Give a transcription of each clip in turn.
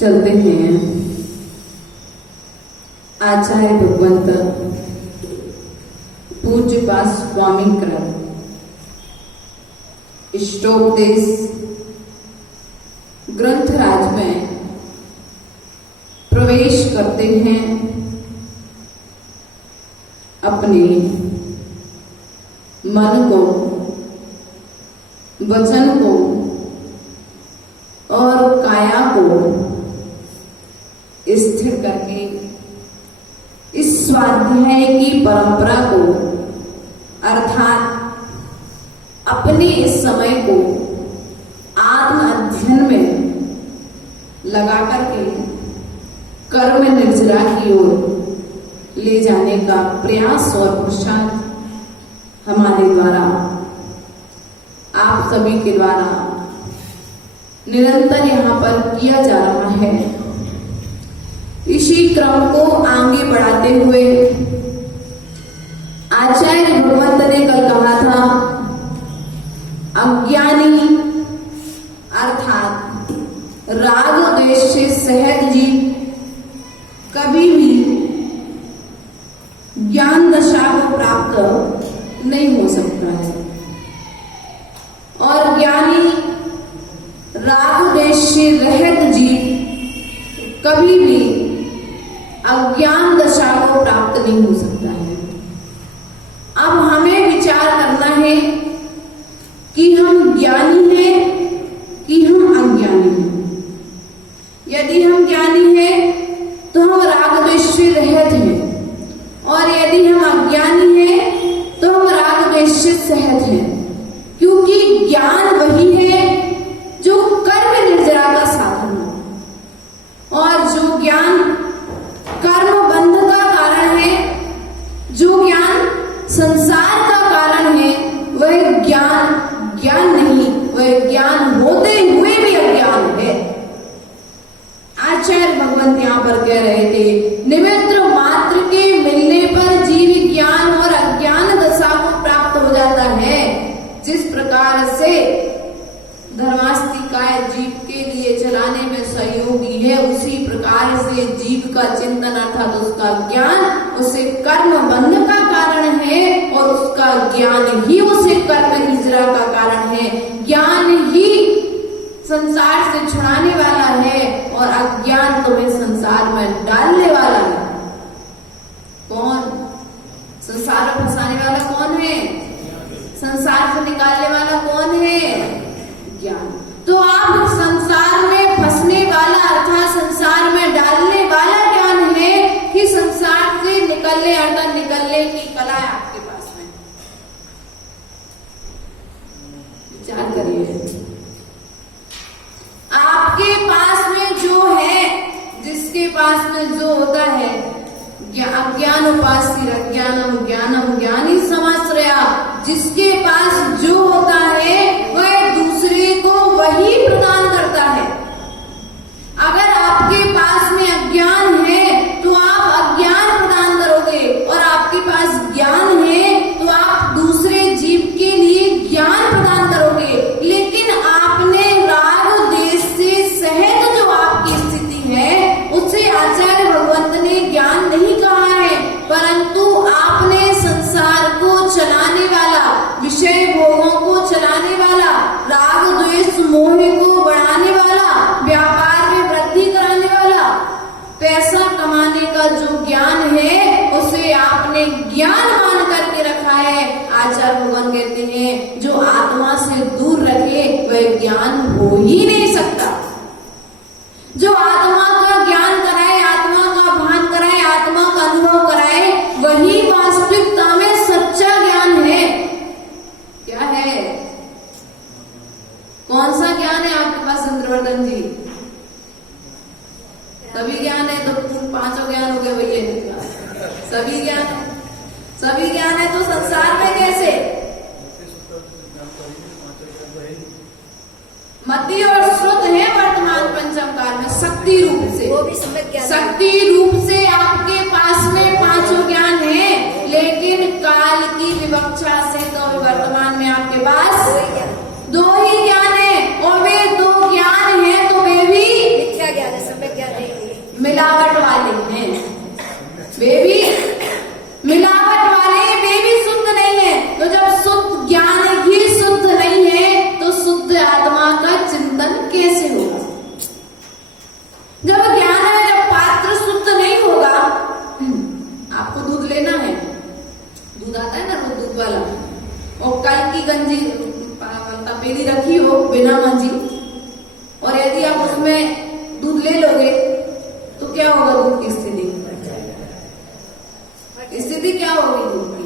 चलते हैं आचार्य भगवंत पूज्य पास स्वामी कृत इष्टोपदेश ग्रंथराज में प्रवेश करते हैं। अपने मन को, वचन को और काया को स्थिर करके इस स्वाध्याय की परंपरा को अर्थात अपने इस समय को आत्म अध्ययन में लगा करके कर्म निर्जरा की ओर ले जाने का प्रयास और पुरुषार्थ हमारे द्वारा, आप सभी के द्वारा निरंतर यहाँ पर किया जा रहा है। इसी क्रम को आगे बढ़ाते हुए ने कल कहा था, अज्ञानी अर्थात राग द्वेष से सहित जीव कभी भी ज्ञान दशा को प्राप्त नहीं हो सकता है। और ज्ञानी राग द्वेष से रहित जीव कभी भी अज्ञान दशा को प्राप्त नहीं हो सकता है। अब हमें विचार करना है कि हम ज्ञानी हैं कि हम अज्ञानी हैं। यदि हम ज्ञानी हैं तो हम राग द्वेष से रहित हैं, और यदि हम अज्ञानी हैं तो हम राग द्वेष से सहित हैं। क्योंकि ज्ञान वही है जो कर्म निर्जरा का साधन हो, और जो ज्ञान कर्म बंध का कारण है, जो ज्ञान संसार का कारण है, वह ज्ञान ज्ञान नहीं, वह ज्ञान होते हुए भी अज्ञान है। आचार्य भगवंत यहाँ पर कह रहे थे, निमित्र मात्र के मिलने पर जीव ज्ञान और अज्ञान दशा को प्राप्त हो जाता है। जिस प्रकार से धर्मास्तिकाय जीव के लिए चलाने में सहयोगी है, उसी प्रकार से जीव का चिंतन अर्थात उसका ज्ञान उसे कर्म बंध का कारण है, और उसका ज्ञान ही उसे कर्म निजरा का कारण है। ज्ञान ही संसार से छुड़ाने वाला है, और अज्ञान तुम्हें संसार में डालने वाला है। कौन? संसार में फंसाने वाला कौन है? संसार से निकालने वाला कौन है? ज्ञान। तो आप संसार में फंसने वाला अर्थात संसार में डालने वाला ज्ञान है कि संसार से निकलने अर्थात निकलने की कला है आपके पास में? विचार करिए। आपके पास में जो है, जिसके पास में जो होता है, अज्ञान उपास्य अज्ञानम ज्ञानम ज्ञानी समाश्रया, जिसके पास जो होता है वह दूसरे को वही प्रदान करता है। अगर आपके पास में अज्ञान है तो आप अज्ञान प्रदान करोगे, और आपके पास ज्ञान है तो आप दूसरे जीव के लिए ज्ञान प्रदान करोगे। लेकिन आपने राग द्वेष से सहित जो आपकी स्थिति है, उससे आचार्य भगवंत ने ज्ञान नहीं कहा है, परंतु आपने संसार को चलाने वाला, विषय भोगों को चलाने वाला, राग द्वेष मोह को बढ़ाने वाला, व्यापार में वृद्धि कराने वाला, पैसा कमाने का जो ज्ञान है उसे आपने ज्ञान मान करके रखा है। आचार्य भगवान कहते हैं, जो आत्मा से दूर रखे वह ज्ञान हो ही नहीं सकता। जो आत्मा का ज्ञान कराए, आत्मा का भान कराए, आत्मा का अनुभव कराए, वही वास्तविकता में सच्चा ज्ञान है। क्या है? कौन सा ज्ञान है आपके पास चंद्रवर्धन जी? सभी ज्ञान है तो पांचों ज्ञान हो गए भैया। सभी ज्ञान है तो संसार में कैसे? मति और श्रुत है वर्तमान पंचम काल में शक्ति रूप से, वो भी शक्ति रूप से आपके पास में पांचों ज्ञान है, लेकिन काल की विवक्षा से तो वर्तमान में आपके पास दो ही ज्ञान है, और वे दो ज्ञान है तो वे भी मिथ्या ज्ञान है, सम्यक ज्ञान नहीं, मिलावट वाले हैं। वे भी मिलावट वाले, वे भी शुद्ध नहीं है। तो जब शुद्ध ज्ञान ही शुद्ध नहीं है तो शुद्ध आत्मा का चिंतन कैसे होगा? जब ज्ञान है, जब पात्र शुद्ध नहीं होगा, आपको दूध लेना है, दूध आता है ना वो दूध वाला, और कल की गंजी तपेली रखी हो बिना मंजी, और यदि आप उसमें दूध ले लोगे तो क्या होगा? दूध की स्थिति क्या होगी दूध की?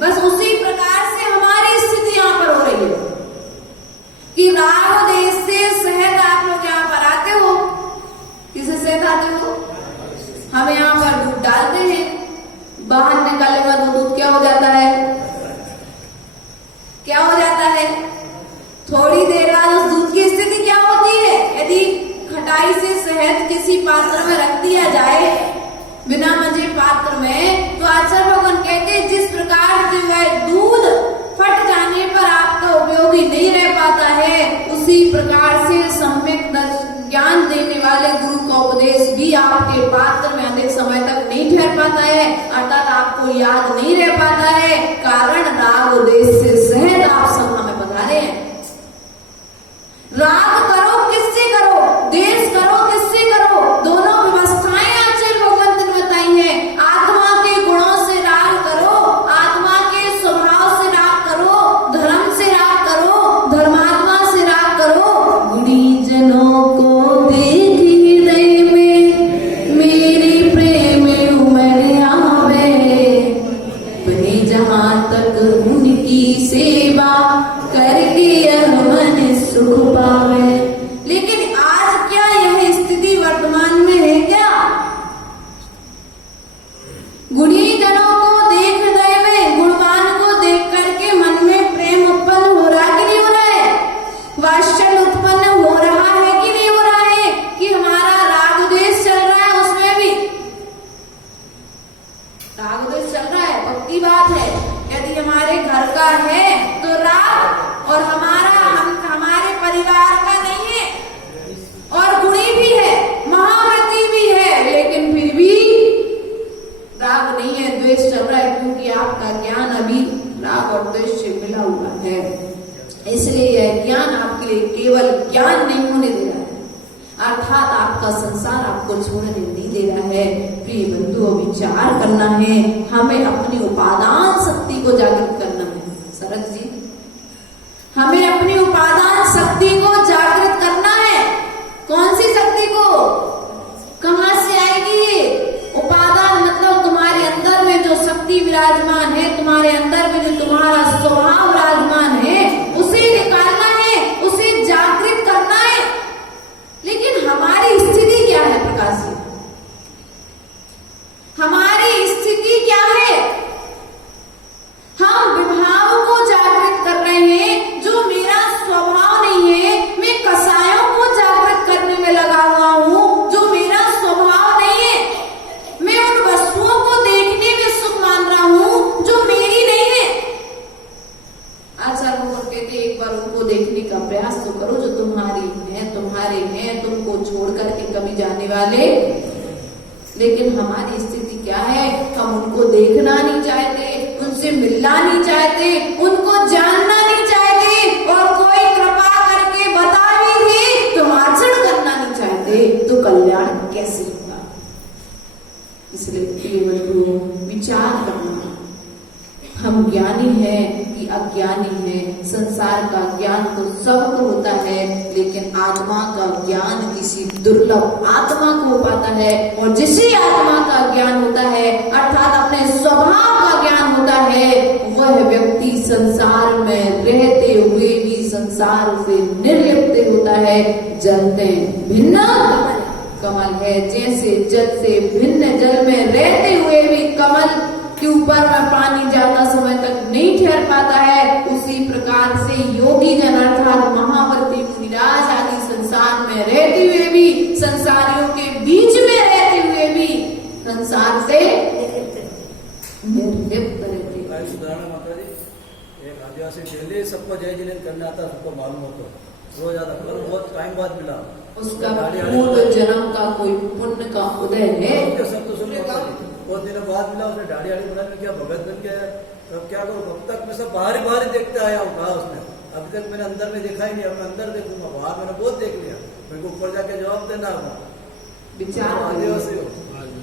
बस उसी प्रकार से हमारी स्थिति यहाँ पर हो रही है कि राग देश से शहद आप लोग यहाँ पर आते हो। किसे शहद आते हो? हम यहाँ पर दूध डालते हैं, बाहर निकालेगा तो दूध क्या हो जाता है? क्या हो जाता है? थोड़ी देर बाद उस दूध की स्थिति क्या होती है? यदि खटाई से शहद किसी पात्र में रख दिया जाए बिना मंजे पात्र में, तो आचार्य भगवान कहते हैं जिस प्रकार जो है दूध पाता है, अर्थात आपको याद नहीं रह पाता है, कारण राग देश से सहज आप सपना में पधारे हैं। राग करो किससे करो, देश करो किससे करो, दोनों व्यवस्थाएं आचार्य भगवंत ने बताई है। आत्मा के गुणों से राग करो, आत्मा के स्वभाव से राग करो, धर्म से राग करो, धर्मात्मा से राग करो। गुणीजनों को देख हृदय में मेरी प्रेम उमड़ आवे, बने जहां तक उनकी सेवा करके यह मन सुख पावे। लेकिन आज क्या यह स्थिति वर्तमान में है क्या? गुणीजनों को देख हृदय में, गुणवान को देख करके मन में प्रेम उत्पन्न हो रहा कि नहीं हो रहा है? वात्सल्य उत्पन्न हो रहा है कि नहीं हो रहा है? कि हमारा राग द्वेष चल रहा है, उसमें भी राग द्वेष चल रहा है, पक्की बात है। यदि हमारे घर का है तो राग, और हमारे परिवार का नहीं है, और गुणी भी है, महाव्रती भी है, लेकिन फिर भी राग नहीं है, द्वेष चल रहा है, क्योंकि आपका ज्ञान अभी राग और द्वेष से मिला हुआ है। इसलिए यह ज्ञान आपके लिए केवल ज्ञान नहीं होने दे रहा है, अर्थात आपका संसार आपको छोड़ने नहीं दे रहा है। प्रिय बंधुओं, विचार करना है, हमें अपनी उपादान शक्ति को जागृत करना है। शरद जी, हमें अपनी उपादान शक्ति को जागृत करना है। कौन सी शक्ति को? कहां से आएगी? उपादान मतलब तुम्हारे अंदर में जो शक्ति विराजमान है, तुम्हारे अंदर में जो तुम्हारा स्वभाव विराजमान है, उसे निकालना है, उसे जागृत करना है। लेकिन हमारी स्थिति क्या है प्रकाश जी? हमारी स्थिति क्या है? हम विभाव को जागृत कर रहे हैं, जो मेरा स्वभाव नहीं है। मैं कसायों को जागृत करने में लगा हुआ हूँ, जो मेरा स्वभाव नहीं है। मैं उन वस्तुओं को देखने में सुख मान रहा हूँ, जो मेरी नहीं है। आचार्य वो कहते एक बार उनको देखने का प्रयास तो करो, जो तुम्हारे हैं, तुमको छोड़ करके कभी जाने वाले। लेकिन हमारी स्थिति क्या है? हम उनको देखना नहीं चाहते, उनसे मिलना नहीं चाहते, उनको जानना नहीं चाहते, और कोई कृपा करके बता भी दे तो आचरण करना नहीं चाहते, तो कल्याण कैसे होगा? इसलिए प्रिय बंधुओं, विचार करना, हम ज्ञानी हैं कि अज्ञानी हैं। संसार का ज्ञान तो सबको होता है, लेकिन आत्मा का ज्ञान किसी दुर्लभ आत्मा को पाता है। और जिसे आत्मा का ज्ञान होता है, अर्थात अपने स्वभाव का ज्ञान होता है, वह व्यक्ति संसार में रहते हुए भी संसार से निर्लिप्त होता है। जलते भिन्न कमल है, जैसे जल से भिन्न जल में रहते हुए भी कमल के ऊपर में पानी ज्यादा समय तक नहीं ठहर पाता है, उसी प्रकार से योगी जन अर्थात महावर्ती मुनिराज आदि संसार में रहते हुए भी, संसारियों के बीच में रहते हुए भी संसार से निर्लिप्त रहते। एक आदिवासी डेली सबको जय जिनेन्द्र करना आता, सबको मालूम हो तो रोज आता, पर बहुत टाइम बाद मिला। उसका पूर्व जन्म का कोई पुण्य का उदय है। सब तो सुन बहुत दिनों बाद मिला, उसने दाढ़ी आड़ी बना क्या भगत बन गया है। अब क्या करूँ, अब तक मैं सब बाहर ही देखते आया हूँ। कहा उसने अभी तक मैंने अंदर में देखा ही नहीं, अब मैं अंदर देखूंगा। बाहर मैंने बहुत देख लिया, मेरे को ऊपर जाके जवाब देना होगा। विचार आदिवासी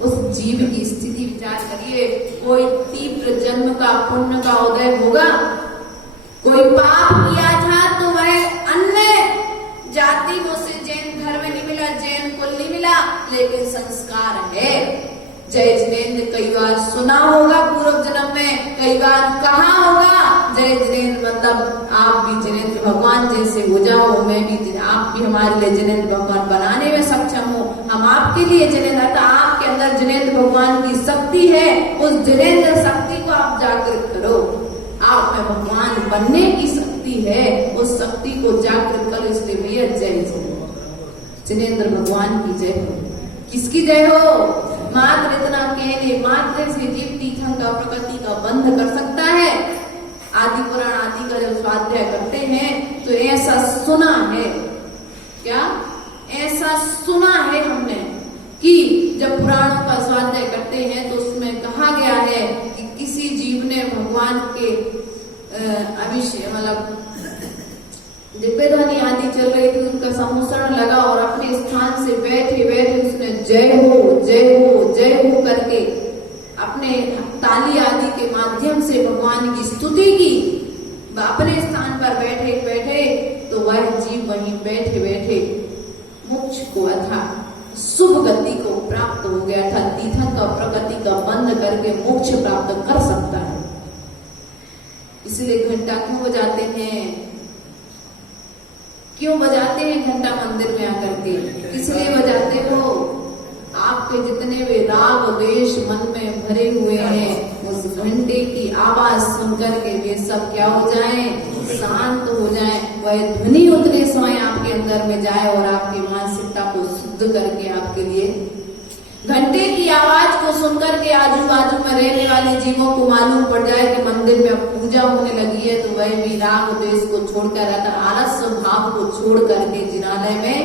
उस जीव की स्थिति विचार करिए। कोई तीव्र जन्म का पुण्य का उदय होगा, कोई पाप किया था तो वह अन्य जाति को से जैन धर्म नहीं मिला, जैन कुल नहीं मिला, लेकिन संस्कार है। जय जिनेन्द्र कई बार सुना होगा पूर्व जन्म में, कई बार कहा होगा जय जिनेन्द्र, मतलब आप भी जिनेन्द्र भगवान जैसे हो जाओ, मैं भी, आप भी हमारे लिए जिनेन्द्र भगवान बनाने में सक्षम हो, हम आपके लिए जिनेन्द्र, आपके अंदर जिनेन्द्र भगवान की शक्ति है, उस जिनेन्द्र शक्ति को आप जागृत करो। आप में भगवान बनने की शक्ति है, उस शक्ति को जागृत करो। इसलिए भैया जय जिनेन्द्र भगवान की जय हो। किसकी जय हो? मात्र इतना कहने मात्र से जीव तीर्थंकर का प्रकृति का बंध कर सकता है। आदि पुराण आदि का जब स्वाध्याय करते हैं तो ऐसा सुना है, क्या ऐसा सुना है हमने कि जब पुराणों का स्वाध्याय करते हैं तो उसमें भगवान के अभिषेक मतलब दिव्य ध्वनि आदि चल रही थी, उनका सम्मोहन लगा और अपने स्थान से बैठे बैठे उसने जय हो जय हो जय हो करके अपने ताली आदि के माध्यम से भगवान की स्तुति की। अपने स्थान पर बैठे बैठे तो वह जीव वहीं बैठे बैठे मोक्ष को अथा शुभ गति को प्राप्त हो गया था। तीर्थन का प्रगति का बंद करके मोक्ष प्राप्त कर सकता है। इसलिए घंटा क्यों बजाते हैं? क्यों बजाते हैं घंटा मंदिर में आकर के? इसलिए बजाते हो आपके जितने भी राग द्वेष मन में भरे हुए हैं, उस घंटे की आवाज सुनकर के वे सब क्या हो जाएं? शांत हो जाएं। वह ध्वनि उतने समय आपके अंदर में जाए और आपकी मानसिकता को शुद्ध करके आपके लिए घंटे की आवाज को सुनकर के आजू बाजू में रहने वाले जीवों को मालूम पड़ जाए कि मंदिर में अब पूजा होने लगी है, तो वह भी राग द्वेष को छोड़कर रहकर आलस्य भाव को छोड़ करके जिनालय में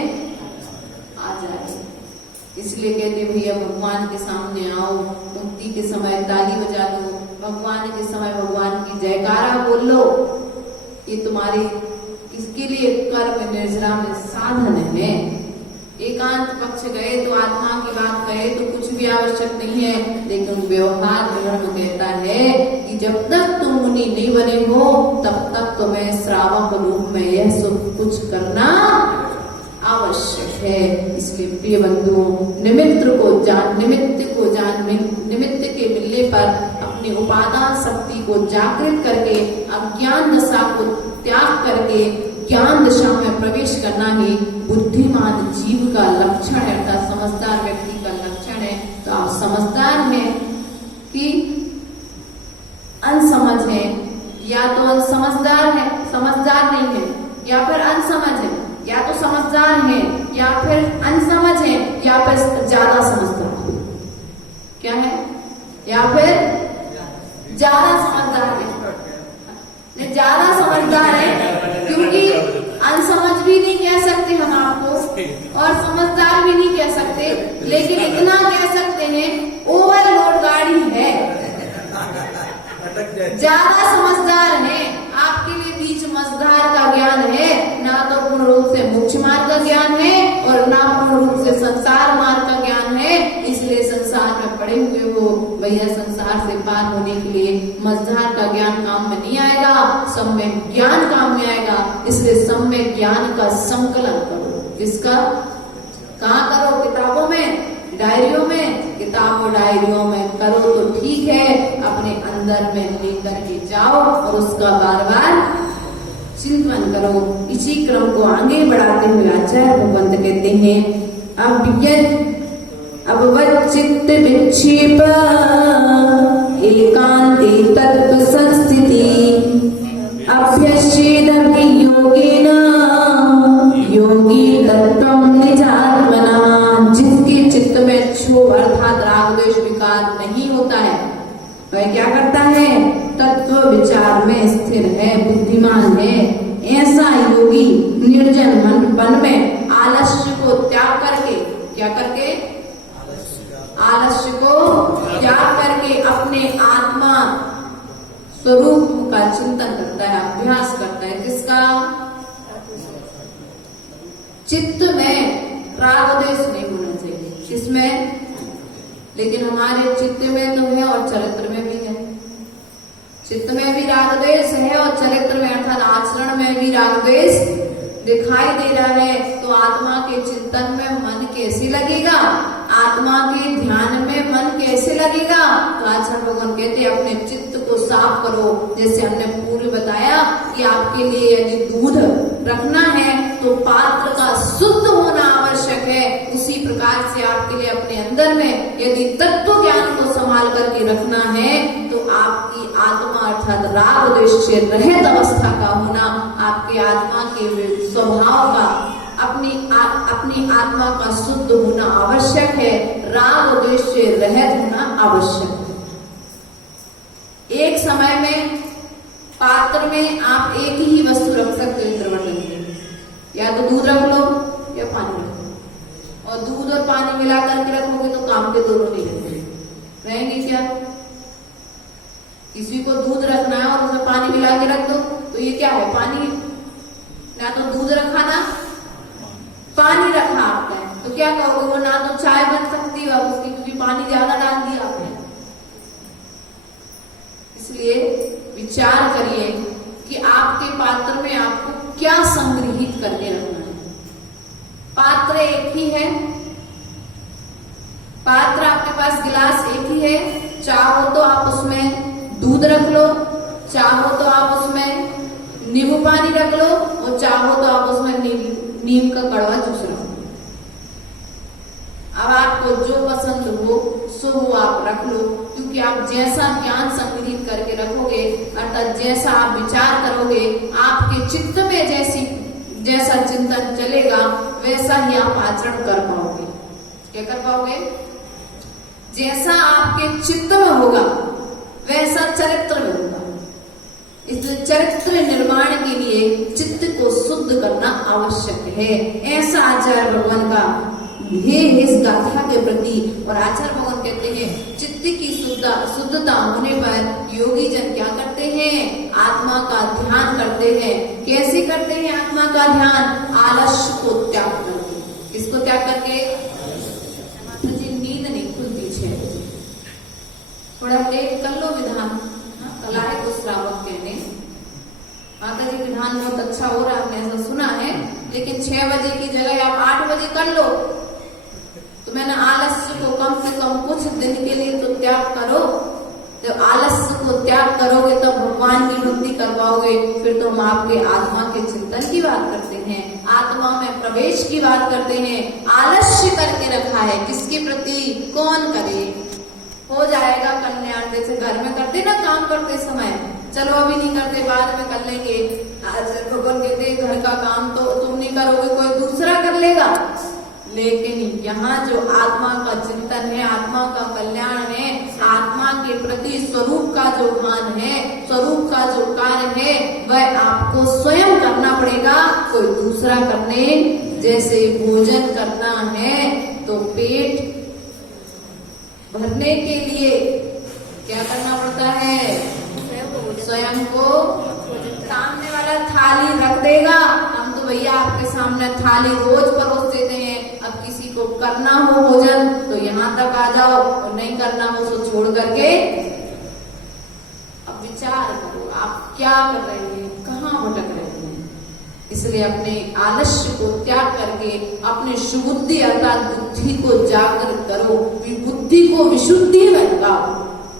आ जाए। इसलिए कहते भैया भगवान के सामने आओ, मुक्ति के समय ताली बजा दो, भगवान के समय भगवान की जयकारा बोल लो। ये तुम्हारी इसके लिए कर्म निर्जरा में साधन है। एकांत पक्ष गए तो आत्मा की बात कहे तो कुछ भी आवश्यक नहीं है, लेकिन व्यवहार धर्म कहता है कि जब तक तुम मुनि नहीं बने हो तब तक तुम्हें श्रावक रूप में यह सब कुछ करना आवश्यक है। इसलिए प्रिय बंधुओं, निमित्त के मिलने पर अपनी उपादान शक्ति को जागृत करके अज्ञान दशा को त्याग करके ज्ञान दशा में प्रवेश करना ही बुद्धिमान जीव का लक्षण है, अर्थात समझदार व्यक्ति का लक्षण है। तो आप समझदार हैं कि अनसमझ है, या तो समझदार है समझदार नहीं है, या फिर अनसमझ है, या तो समझदार है या फिर अनसमझ है, या फिर ज्यादा समझदार है। क्या है? या फिर ज्यादा समझदार है। नहीं, ज्यादा समझदार है, क्योंकि अनसमझ भी नहीं कह सकते हम आपको और समझदार भी नहीं कह सकते, लेकिन इतना कह सकते हैं ओवरलोड गाड़ी है। ज्यादा समझदार है, आपके लिए बीच मझधार का ज्ञान है, ना तो पूर्ण रूप से मोक्ष मार्ग का ज्ञान है और ना पूर्ण रूप से संसार मार्ग का ज्ञान है। इसलिए संसार में पड़े हुए हो भैया, संसार से पार होने के लिए मझधार का ज्ञान काम में नहीं आएगा, सम्यक ज्ञान काम में आएगा। इसलिए सम्यक ज्ञान का संकलन करो। किसका? कहाँ करो? किताबों में, डायरियों में, किताबों डायरियों में करो तो ठीक है, अपने अंदर में लेकर के जाओ और उसका बार बार चिंतन करो। इसी क्रम को आगे बढ़ाते हुए आचार्य भगवंत कहते हैं अब चित्त विक्षेप एकांते तत्व संस्थिति अभ्यस्येदपि योगेन योगी तत्त्वं निजात्मना। जिसके चित्त में क्षोभ अर्थात राग द्वेष विकार नहीं होता है, वह क्या करता है? तत्व विचार में स्थिर है, बुद्धिमान है। ऐसा योगी निर्जन वन में आलस्य को त्याग करके, क्या करके? आलस्य को त्याग करके अपने आत्मा स्वरूप का चिंतन करता है, अभ्यास करता है। किसका? चित्त में राग द्वेष नहीं होना चाहिए। किसमें? लेकिन हमारे चित्त में तो है और चरित्र में भी है। चित्त में भी राग द्वेष है और चरित्र में अर्थात आचरण में भी राग द्वेष दिखाई दे रहा है। तो आत्मा के चिंतन में मन कैसे लगेगा? आत्मा के ध्यान में मन कैसे लगेगा? तो आचार्य भगवान कहते हैं अपने चित्त को साफ करो। जैसे हमने पूर्व बताया कि आपके लिए यदि दूध रखना है तो पात्र का शुद्ध होना आवश्यक है, उसी प्रकार से आपके लिए अपने अंदर में यदि तत्व ज्ञान को संभाल करके रखना है तो आपकी आत्मा अर्थात राग द्वेष से रहित अवस्था का होना, आपके आत्मा के स्वभाव का, अपनी आत्मा का शुद्ध होना आवश्यक है, राग द्वेष से रहित होना आवश्यक है। एक समय में पात्र में आप एक ही वस्तु रख सकते हो इंद्रमंडल में, या तो दूध रख लो या पानी रख लो, और दूध और पानी मिला करके रखोगे तो काम के दोनों नहीं रहेंगे क्या? किसी किसी को दूध रखना है और उसमें पानी मिला के रख दो तो ये क्या है, पानी, ना तो दूध रखा ना पानी रखा आपने, तो क्या कहोगे, वो ना तो चाय बन सकती है उसकी, क्योंकि पानी ज्यादा डाल दिया आपने। इसलिए विचार करिए कि आपके पात्र में आपको क्या संग्रहित करके रखना है। पात्र एक ही है, पात्र आपके पास गिलास एक ही है, चाहो तो आप उसमें दूध रख लो, चाहो तो आप उसमें नींबू पानी रख लो, और चाहो तो आप उसमें नीम का कड़वा जूस रख लो। अब आपको जो पसंद हो सो वो आप रख लो, क्योंकि आप जैसा ज्ञान संग्रहित करके रखोगे, अर्थात जैसा आप विचार करोगे, आपके चित्त में जैसा चिंतन चलेगा वैसा ही आप आचरण कर पाओगे। क्या कर पाओगे? जैसा आपके चित्त में होगा वैसा चरित्र में होगा। इसलिए चरित्र निर्माण के लिए चित्त को शुद्ध करना आवश्यक है। ऐसा आचार्य भगवान का ध्येय इस गाथा के प्रति। और आचार्य भगवान कहते हैं चित्त की शुद्धता होने पर योगी जन क्या करते हैं? आत्मा का ध्यान करते हैं। कैसे करते हैं आत्मा का ध्यान? आलस्य को त्याग करके। किसको त्याग करके? मुझे नींद नहीं खुलती 6 बजे, थोड़ा लेट कर लो विधान। कला है को श्रावक कहने, माता जी विधान बहुत अच्छा हो रहा है, हमने ऐसा सुना है, लेकिन 6 बजे की जगह आप 8 बजे कर लो। तो मैंने आलस्य को कम से कम कुछ दिन के लिए तो त्याग करो। जब आलस्य को त्याग करोगे तब भगवान की भक्ति कर पाओगे। फिर तो हम आपके आत्मा के चिंतन की बात करते हैं, आत्मा में प्रवेश की बात करते हैं। आलस्य करके रखा है किसके प्रति? कौन करे? हो जाएगा कल्याण। जैसे घर में करते ना काम करते समय, चलो अभी नहीं करते बाद में कर लेंगे। आज भगवान कहते घर का काम तो तुम नहीं करोगे, कोई दूसरा कर लेगा। लेकिन यहाँ जो आत्मा का चिंतन है, आत्मा का कल्याण है, आत्मा के प्रति स्वरूप का जो भान है, स्वरूप का जो कार्य है, वह आपको स्वयं करना पड़ेगा, कोई दूसरा करने। जैसे भोजन करना है तो पेट भरने के लिए क्या करना पड़ता है? स्वयं को। सामने वाला थाली रख देगा, हम तो भैया आपके सामने थाली रोज परोस देते हैं। अब किसी को करना हो भोजन तो यहाँ तक आ जाओ, और नहीं करना हो तो छोड़ करके। अब विचार करो आप क्या कर रहे हैं, कहाँ भटक रहे हैं। इसलिए अपने आलस्य को त्याग करके अपने सुबुद्धि अर्थात बुद्धि को जागृत करो। बुद्धि को विशुद्धि में लगाओ।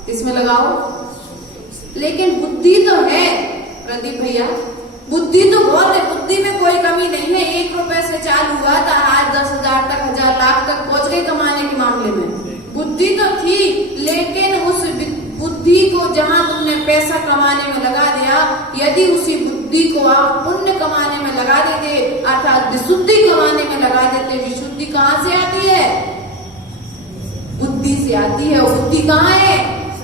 किसमें लगाओ? लेकिन बुद्धि तो है प्रदीप भैया, बुद्धि तो बहुत है, बुद्धि में कोई कमी नहीं है। 1 रुपए से चालू हुआ था, आज 10,000 तक 1,000 लाख तक पहुंच गए कमाने के मामले में। बुद्धि तो थी, लेकिन उस बुद्धि को जहां तुमने पैसा कमाने में लगा दिया, यदि उसी बुद्धि को आप पुण्य कमाने में लगा देते, अर्थात विशुद्धि कमाने में लगा देते। विशुद्धि कहाँ से आती है? बुद्धि से आती है। और बुद्धि कहाँ है?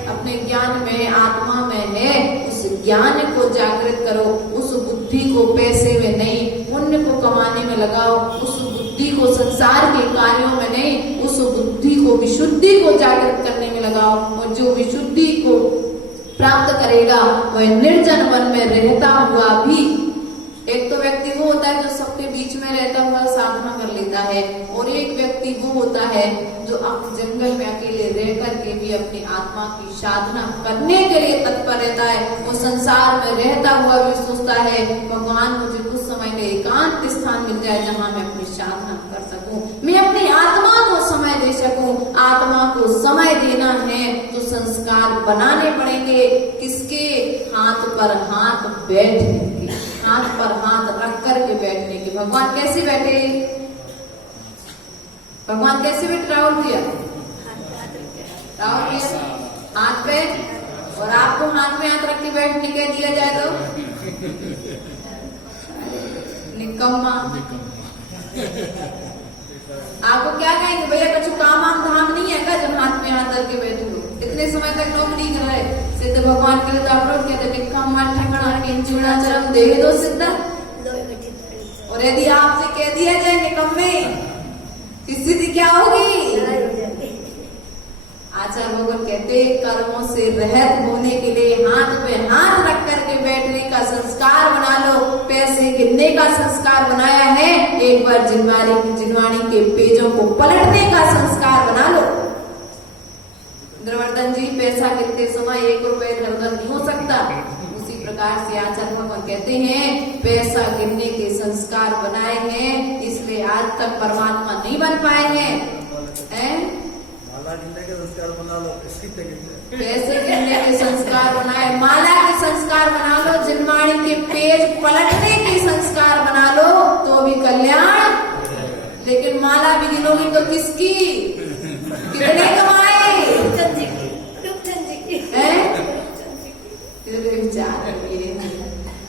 अपने ज्ञान में, आत्मा में है। उस ज्ञान को जागृत करो, उस बुद्धि को पैसे में नहीं, पुण्य को कमाने में लगाओ। उस बुद्धि को संसार के कार्यों में नहीं, उस बुद्धि को विशुद्धि को जागृत करने में लगाओ। और जो विशुद्धि को प्राप्त करेगा वह निर्जन वन में रहता हुआ भी, एक तो व्यक्ति वो होता है जो सबके बीच में रहता हुआ साधना कर लेता है, और एक व्यक्ति वो होता है जो जंगल में अकेले रह करके भी अपनी आत्मा की साधना करने के लिए तत्पर रहता है। वो संसार में रहता हुआ भी सोचता है भगवान मुझे कुछ समय के एकांत स्थान मिल जाए जहाँ मैं अपनी साधना कर सकूं, मैं अपनी आत्मा को समय दे सकूं। आत्मा को समय देना है तो संस्कार बनाने पड़ेंगे। किसके? हाथ पर हाथ बैठने के, हाथ पर हाथ रख करके बैठने के। भगवान कैसे बैठे? भगवान कैसे बैठे? राहुल भैया, राहुल भैया हाथ पे, और आपको हाथ में हाथ रख के बैठने के दिया जाए तो निकम्मा। आपको क्या कहेंगे? भैया कुछ काम आम धाम नहीं है क्या जब हाथ में हाथ रख के बैठे हो? इतने समय तक नौकरी कर रहे सिद्ध भगवान के लिए तो आप लोग कहते निकम्मा ठकड़ा किंचुड़ा चरम दे दो सिद्ध। और यदि आपसे कह दिया जाए निकम्मे, स्थिति क्या होगी? आचार्य भगवान कहते कर्मों से रहित होने के लिए हाथ पे हाथ रख करके बैठने का संस्कार बना लो। पैसे गिनने का संस्कार बनाया है, एक बार जिनवाणी के पेजों को पलटने का संस्कार बना लो। इंद्रवर्धन जी, पैसा गिनते समय 1 रुपए इधर-उधर नहीं हो सकता। उसी प्रकार से आचार्य भगवान कहते हैं पैसा गिनने के संस्कार बनाए हैं, इसलिए आज तक परमात्मा नहीं बन पाए हैं। माला गिनने के संस्कार बना लो, पैसे गिनने के संस्कार बनाए, माला के संस्कार बना लो, जिनवाणी के पेज पलटने के संस्कार बना लो तो भी कल्याण। लेकिन माला भी गिनोगी तो किसकी, कितने कमाए विचार करिए।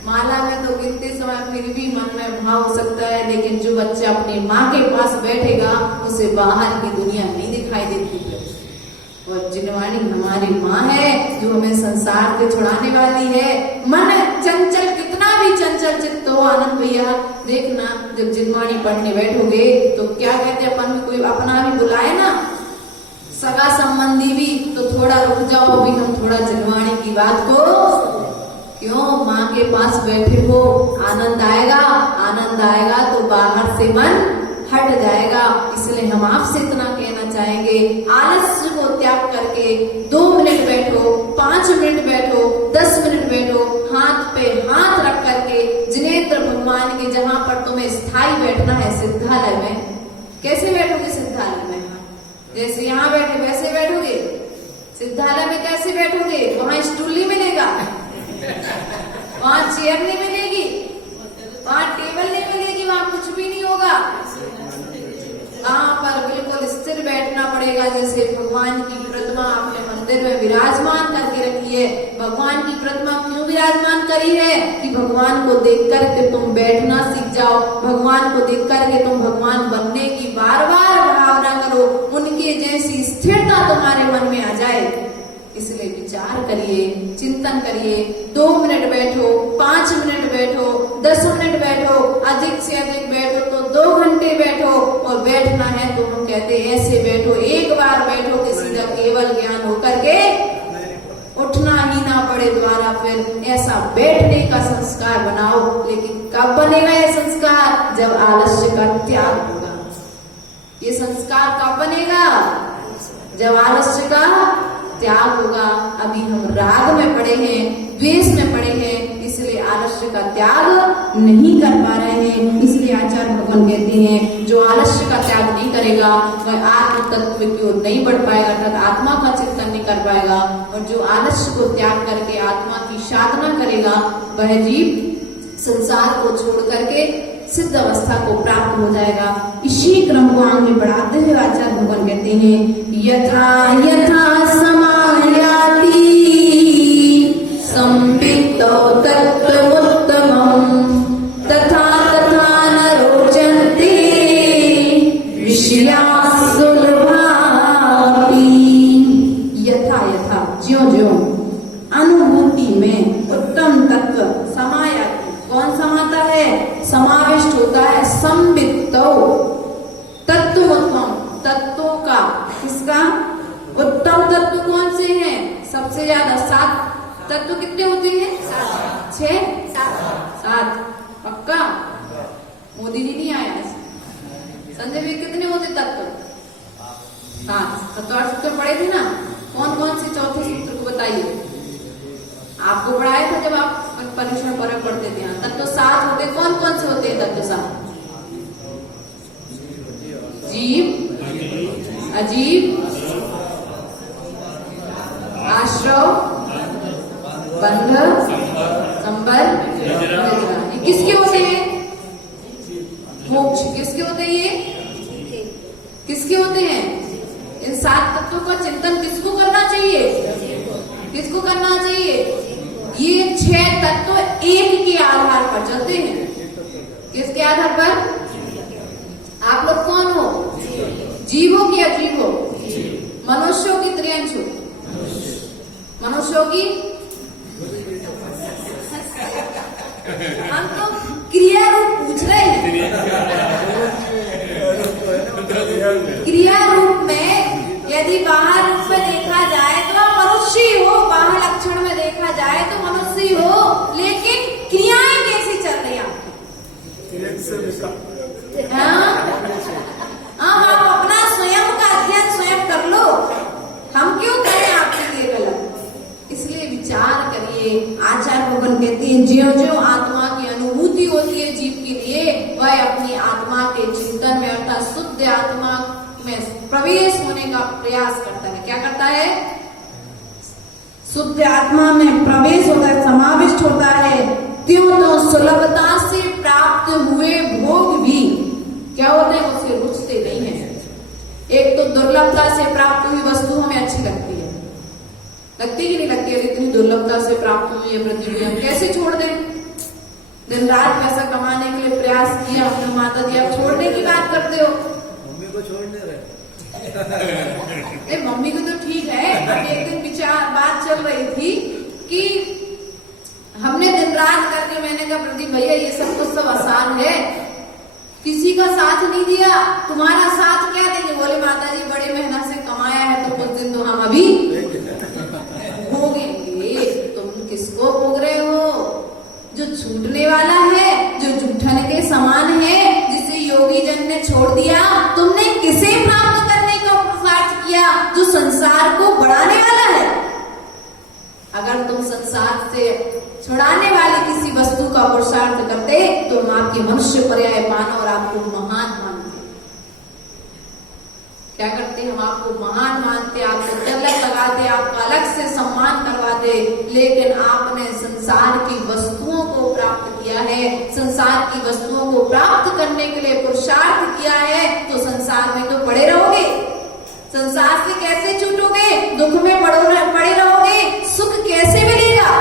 माला में तो गिनते समय फिर भी मन में भाव हो सकता है, लेकिन जो बच्चा अपनी माँ के पास बैठेगा उसे बाहर की दुनिया नहीं दिखाई देती है। और जिनवाणी हमारी माँ है जो हमें संसार से छुड़ाने वाली है। मन चंचल, कितना भी चंचल चित्त हो आनंद भैया, देखना जब जिनवाणी पढ़ने बैठोगे तो क्या कहते हैं, अपन कोई अपना भी बुलाए ना, सगा संबंधी भी, तो थोड़ा रुक जाओ, भी हम थोड़ा जिनवाणी की बात को, क्यों माँ के पास बैठे हो, आनंद आएगा तो बाहर से मन हट जाएगा। इसलिए हम आपसे इतना कहना चाहेंगे, आलस्य को त्याग करके 2 मिनट बैठो, 5 मिनट बैठो, 10 मिनट बैठो, हाथ पे हाथ रख करके जिनेन्द्र भगवान के, जहाँ पर तुम्हें स्थायी बैठना है सिद्धालय में। कैसे बैठोगे सिद्धालय में? जैसे यहाँ बैठे वैसे बैठोगे? सिद्धालय में कैसे बैठोगे? वहाँ स्टूल नहीं मिलेगा, वहाँ चेयर नहीं मिलेगी, वहाँ टेबल नहीं मिलेगी, वहाँ कुछ भी नहीं होगा। वहाँ पर बिल्कुल स्थिर बैठना पड़ेगा। जैसे भगवान की प्रतिमा आपने मंदिर में विराजमान करके रखी है। भगवान की प्रतिमा क्यों विराजमान करी है? कि भगवान को देख करके तुम बैठना सीख जाओ, भगवान को देख करके तुम भगवान बनने की बार बार भावना करो, उनके जैसी स्थिरता तुम्हारे मन में आ जाए। इसलिए विचार करिए, चिंतन करिए, 2 मिनट बैठो, 5 मिनट बैठो, 10 मिनट बैठो, अधिक से अधिक बैठो तो 2 घंटे बैठो। और बैठना है तो हम कहते हैं ऐसे बैठो, एक बार बैठो कि सीधा केवल ज्ञान होकर के उठना ही ना पड़े द्वारा, फिर ऐसा बैठने का संस्कार बनाओ। लेकिन कब बनेगा ये संस्कार? जब आलस्य का त्याग होगा। ये संस्कार कब बनेगा? जब आलस्य का त्याग होगा। अभी हम राग में पड़े हैं, द्वेष में पड़े हैं, इसलिए आलस्य का त्याग नहीं कर पा रहे हैं। इसलिए आचार्य भगवान कहते हैं जो आलस्य का त्याग नहीं करेगा वह आत्म तत्व की ओर नहीं बढ़ पाएगा, अर्थात आत्मा का चिंतन नहीं कर पाएगा। और जो आलस्य को त्याग करके आत्मा की साधना करेगा वह जीव संसार को छोड़ करके सिद्ध अवस्था को प्राप्त हो जाएगा। इसी क्रम को आगे बढ़ाते हुए आचार्य भगवान कहते हैं यथा यथा समायाति संवित्तो तत्त्वमुत्तमम् तथा तथा न रोचन्ते विषयाः सुलभापि। यथा यथा, ज्यों ज्यों अनुभूति में उत्तम तत्व समायाति, कौन समाता है? समाविष्ट होता है। संवित्तो, तत्वोत्तम, तत्वों का, किसका? उत्तम तत्व कौन से हैं? सबसे ज्यादा 7 तत्व कितने होते हैं? 7 पक्का? मोदी जी नहीं आया संजय भी, कितने होते तत्व? 7। 7 सूत्र पढ़े थे ना? कौन कौन से चौथे सूत्र को बताइए? आपको पढ़ाया था जब आप परीक्षा पर पढ़ते थे। तत्व 7 होते, कौन कौन से होते हैं तत्व 7? जीव, अजीव, आश्रव, बंध, संबल, ये किसके होते हैं? मोक्ष किसके होते हैं? ये किसके होते हैं? इन 7 तत्वों का चिंतन किसको करना चाहिए? किसको करना चाहिए? ये 6 तत्व एक के आधार पर चलते हैं। किसके आधार पर? आप लोग कौन हो? जीव हो कि अजीव हो? मनुष्यों की त्रियंश हो? मनुष्यों की? हम तो क्रिया रूप पूछ रहे हैं। क्रिया रूप में यदि बाहर रूप में देखा आचार्य भगवान कहते हैं ज्यों ज्यों आत्मा की अनुभूति होती है जीव के लिए, वह अपनी आत्मा के चिंतन में अर्थात शुद्ध आत्मा में प्रवेश होने का प्रयास करता है। क्या करता है? शुद्ध आत्मा में प्रवेश होता है, समाविष्ट होता है। त्यों तो सुलभता से प्राप्त हुए भोग भी क्या होते हैं? उससे रुचते नहीं है। एक तो दुर्लभता से प्राप्त हुई वस्तु हमें अच्छी लगती है, लगती कि नहीं लगती है? इतनी दुर्लभता से प्राप्त हुई है पृथ्वी, हम कैसे छोड़ दें? दिन रात पैसा कमाने के लिए प्रयास किया हमने, माता जी आप छोड़ने की बात करते हो। मम्मी को छोड़ नहीं रहे। मम्मी को तो ठीक है, बट एक दिन विचार बात चल रही थी कि हमने दिन रात करके, मैंने कहा प्रदीप भैया ये सब तो सब आसान है, किसी का साथ नहीं दिया, तुम्हारा साथ क्या देंगे? बोले माता जी बड़ी मेहनत से कमाया है तो कुछ दिन तो हम अभी भोगेंगे। तुम किसको भोग रहे हो? जो छूटने वाला है, जो जूठन के समान है, जिसे योगी जन ने छोड़ दिया। तुमने किसे प्राप्त करने का पुरुषार्थ किया? जो संसार को बढ़ाने वाला है। अगर तुम संसार से छुड़ाने वाली किसी वस्तु का पुरुषार्थ करते तो हम आपके मनुष्य पर्याय मानव और आपको महान मानते। क्या करते? हम आपको महान मानते, आपको तिलक लगाते, आपका अलग से सम्मान करवाते, लेकिन आपने संसार की वस्तुओं को प्राप्त किया है, संसार की वस्तुओं को प्राप्त करने के लिए पुरुषार्थ किया है, तो संसार में तो पड़े रहोगे। संसार से कैसे छूटोगे? दुख में पड़े रहोगे। सुख कैसे मिलेगा?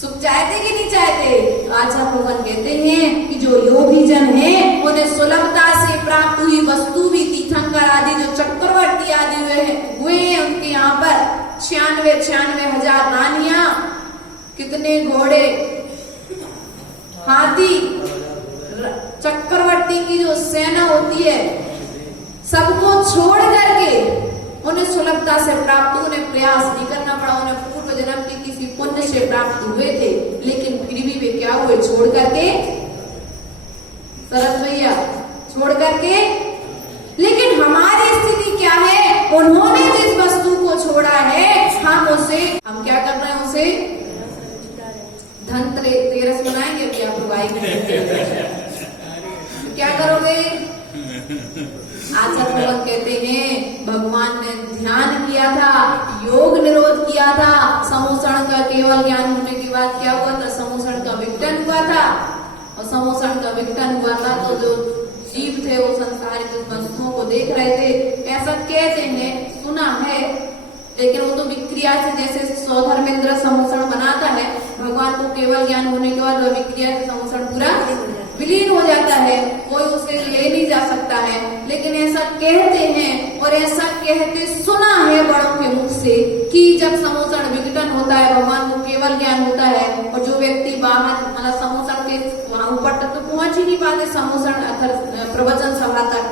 सुख चाहते कि नहीं चाहते? तो आचार्य भगवान कहते हैं कि जो योगी जन है उन्हें सुलभता से प्राप्त हुई वस्तु भी, तीर्थंकर आदि जो चक्रवर्ती आदि हुए हैं, उनके यहाँ पर 96 हजार रानियां, कितने घोड़े, हाथी, चक्रवर्ती की जो सेना होती है, सबको छोड़ करके उन्हें सुलभता से प्राप्त, उन्हें प्रयास नहीं करना पड़ा, उन्हें पूर्व जन्म की किसी पुण्य से प्राप्त हुए थे, लेकिन फिर भी वे क्या हुए? छोड़ करके, शरद भैया छोड़ करके। लेकिन हमारी स्थिति क्या है? उन्होंने जिस वस्तु को छोड़ा है, हम क्या कर रहे हैं? उसे धनतेरस मनाएंगे। अभी आप लोग आएंगे क्या करोगे? आचार्य भगवान कहते हैं भगवान ने ध्यान किया था, योग निरोध किया था, समोषण का केवल ज्ञान होने के बाद क्या हुआ था? समोषण का विघटन हुआ था, और समोषण का विघटन हुआ था तो जो जीव थे वो संसारिक वस्तुओं को देख रहे थे। ऐसा कहते हैं, सुना है, लेकिन वो तो विक्रिया से, जैसे सौधर्मेंद्र समोषण बनाता है, भगवान को केवल ज्ञान होने के बाद विक्रिया से समोषण पूरा विलीन हो जाता है, कोई उसे ले नहीं जा सकता है। लेकिन ऐसा कहते हैं और ऐसा कहते सुना है बड़ों के मुख से कि जब समोषण विघटन होता है, भगवान को केवल ज्ञान होता है, और जो व्यक्ति बाहर मतलब समोषण के वहां ऊपर तक तो पहुंच ही नहीं पाते, समोषण प्रवचन सभा तक,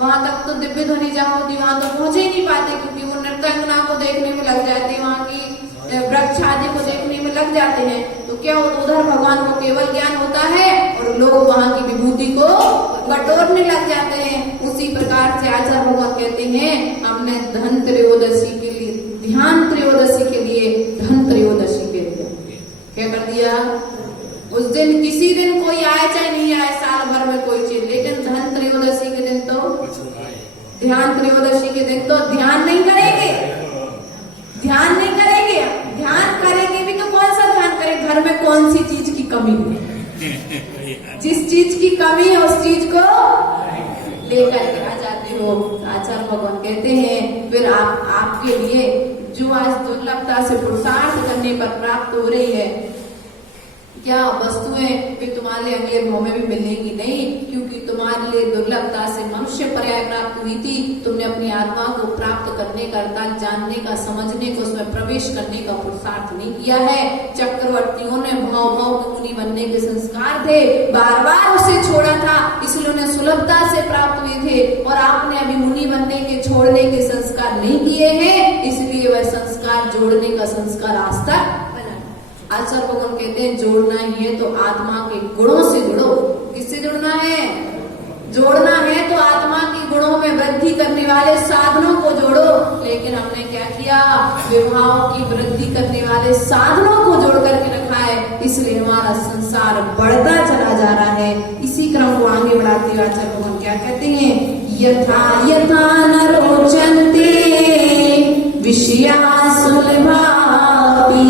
वहां तक तो दिव्य ध्वनि जहाँ होती वहां तो पहुंच ही नहीं पाते, क्योंकि वो नृत्यांगना को देखने में लग जाते, वहां की वृक्ष आदि को देखने में लग जाते हैं। तो क्या उधर भगवान को केवल ज्ञान होता है और लोग वहां की विभूति को बटोरने लग जाते हैं। उसी प्रकार से आचार्य भगवान कहते हैं हमने धन त्रयोदशी के लिए, ध्यान त्रयोदशी के लिए, धन त्रयोदशी के लिए क्या कर दिया? उस दिन किसी दिन कोई आए चाहे नहीं आए, साल भर में कोई चीज, लेकिन धन त्रयोदशी के दिन तो, ध्यान त्रयोदशी के दिन तो ध्यान नहीं करेंगे, ध्यान नहीं करेंगे। ध्यान करेंगे भी तो कौन सा ध्यान करें? घर में कौन सी चीज की कमी है, जिस चीज की कमी है उस चीज को लेकर के आ जाते हो। आचार्य भगवान कहते हैं फिर आपके लिए जो आज दुर्लभता से पुरुषार्थ करने पर प्राप्त हो रही है, क्या वस्तुएं भी तुम्हारे लिए अगले भाव में भी मिलेंगी नहीं, क्योंकि तुम्हारे लिए दुर्लभता से मनुष्य पर्याय प्राप्त हुई थी। तुमने अपनी आत्मा को प्राप्त करने का, अर्थात जानने का, समझने को, उसमें प्रवेश करने का पुरुषार्थ नहीं किया है। चक्रवर्तियों ने भाव भाव के मुनि बनने के संस्कार थे, बार बार उसे छोड़ा था, इसलिए उन्हें सुलभता से प्राप्त हुए थे, और आपने अभी मुनि बनने के, छोड़ने के संस्कार नहीं किए हैं, इसलिए वह संस्कार, जोड़ने का संस्कार आज तक। आचार्य भगवान कहते हैं जोड़ना ही है तो आत्मा के गुणों से जुड़ो। किससे जुड़ना है? जोड़ना है तो आत्मा की गुणों में वृद्धि करने वाले साधनों को जोड़ो। लेकिन हमने क्या किया, विवाहों की वृद्धि करने वाले साधनों को जोड़ करके रखा है, इसलिए हमारा संसार बढ़ता चला जा रहा है। इसी क्रम को आगे बढ़ाते हुए आचार्य भगवान क्या कहते हैं, यथा यथा न रोचन्ते विषया सुलभापि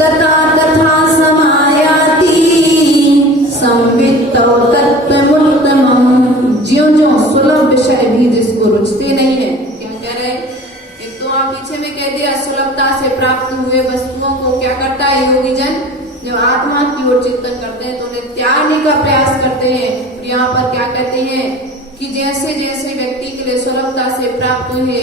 तथा तथा समायाति संवित्तौ तत्त्वमुत्तमम्। ज्यों-ज्यों सुलभ विषय भी जिसको रुचते नहीं है, क्या कह रहे, एक तो आप पीछे में कह दिया, सुलभता से प्राप्त हुए वस्तुओं को क्या करता है योगी जन, जो आत्मा की ओर चिंतन करते हैं तो उन्हें त्यागने का प्रयास करते हैं। यहाँ पर क्या कहते हैं कि जैसे जैसे व्यक्ति के लिए सुलभता से प्राप्त हुए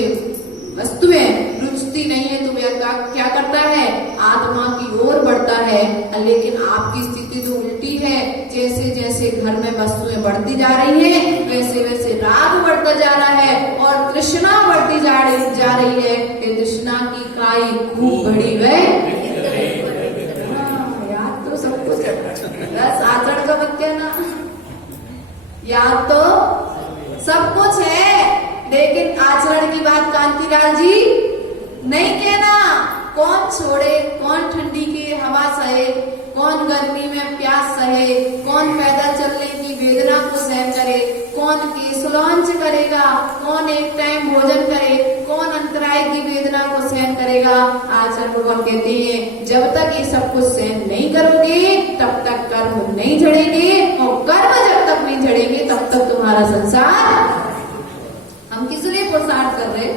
वस्तुएं रुचती नहीं है तो वह क्या करता है, आत्मा की ओर बढ़ता है। लेकिन आपकी स्थिति तो उल्टी है, जैसे जैसे घर में वस्तुएं बढ़ती जा रही हैं वैसे वैसे राग बढ़ता जा रहा है और तृष्णा बढ़ती जा रही है। ये तृष्णा की काई खूब बड़ी है, याद तो सब कुछ है, बस आचरण का मत कहना, याद तो सब कुछ है लेकिन आचरण की बात कांतिलाल जी नहीं कहना। कौन छोड़े, कौन ठंडी की हवा सहे, कौन गर्मी में प्यास सहे, कौन पैदल चलने की वेदना को सहन करे, कौन केस लॉन्च करेगा, कौन एक टाइम भोजन करे, कौन अंतराय की वेदना को सहन करेगा। आचार्य भगवान कहते हैं जब तक ये सब कुछ सहन नहीं करोगे तब तक कर्म नहीं झड़ेंगे, और कर्म जब तक नहीं झड़ेंगे तब तक तुम्हारा संसार, हम किस लिए पुरुषार्थ कर रहे,